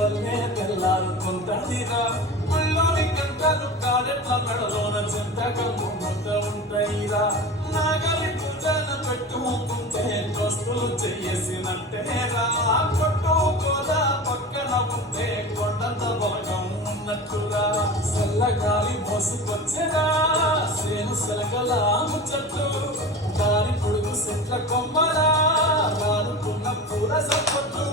వల్లే తెల్లారుతుంటదిరా ముళ్ళోని గంటలు కారెట్ల మెడలోన చింతకము ముద్ద ఉంటాయిరా నాగలి పూజను పెట్టుకుంటే వస్తువులు చెయ్యేసినట్టేరా కొట్టు కోదా పక్కన ఉంటే కొండంత భాగం ఉన్నట్టురా చల్లగాలి మోసుకొచ్చేరా సేను సెలగల ముచ్చట్లు దారి పొడుగు చెట్ల కొమ్మరా రానుకున్న పూల సప్పట్లు